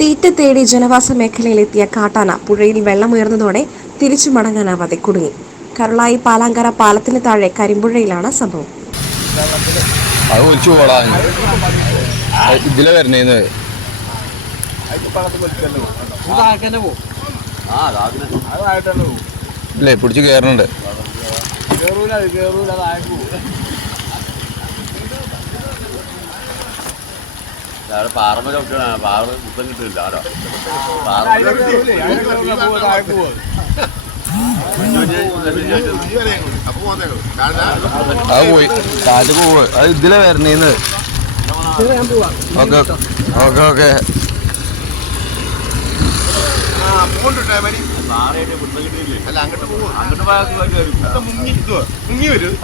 തീറ്റ തേടി ജനവാസ മേഖലയിലെത്തിയ കാട്ടാന പുഴയിൽ വെള്ളമുയർന്നതോടെ തിരിച്ചു മടങ്ങാനാവാതെ കുടുങ്ങി. കരുളായി പാലാങ്കര പാലത്തിന് താഴെ കരിമ്പുഴയിലാണ് സംഭവം. ഇതിലെ വരണേന്ന്. ഇല്ലേ പിടിച്ച് പാറ കിട്ടില്ല ആരോ അത് പോയി. കാറ്റ് പോവ് അത് ഇതിലെ വരണേന്ന്. Okay okay okay. അല്ല അങ്ങോട്ട് പോകും അങ്ങോട്ട് പോയാൽ മുങ്ങി മുങ്ങി വരും.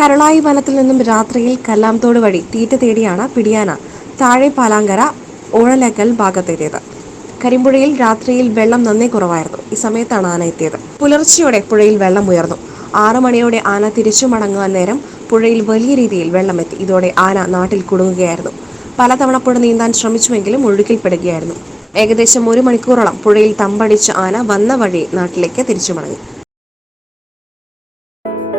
കരുളായി വനത്തിൽ നിന്നും രാത്രിയിൽ കല്ലാംതോട് വഴി തീറ്റ തേടിയാണ് പിടിയാന. താഴെ പാലാങ്കര ഓഴലക്കൽ ഭാഗത്തെത്തിയത്. കരിമ്പുഴയിൽ രാത്രിയിൽ വെള്ളം നന്നേ കുറവായിരുന്നു. ഈ സമയത്താണ് ആന എത്തിയത്. പുലർച്ചെയോടെ പുഴയിൽ വെള്ളം ഉയർന്നു. ആറു മണിയോടെ ആന തിരിച്ചു മടങ്ങുവാൻ നേരം പുഴയിൽ വലിയ രീതിയിൽ വെള്ളമെത്തി. ഇതോടെ ആന നാട്ടിൽ കുടുങ്ങുകയായിരുന്നു. പലതവണ പുഴ നീന്താൻ ശ്രമിച്ചുവെങ്കിലും ഒഴുക്കിൽപ്പെടുകയായിരുന്നു. ഏകദേശം ഒരു മണിക്കൂറോളം പുഴയിൽ തമ്പടിച്ച ആന വന്ന വഴി നാട്ടിലേക്ക് തിരിച്ചു മടങ്ങി.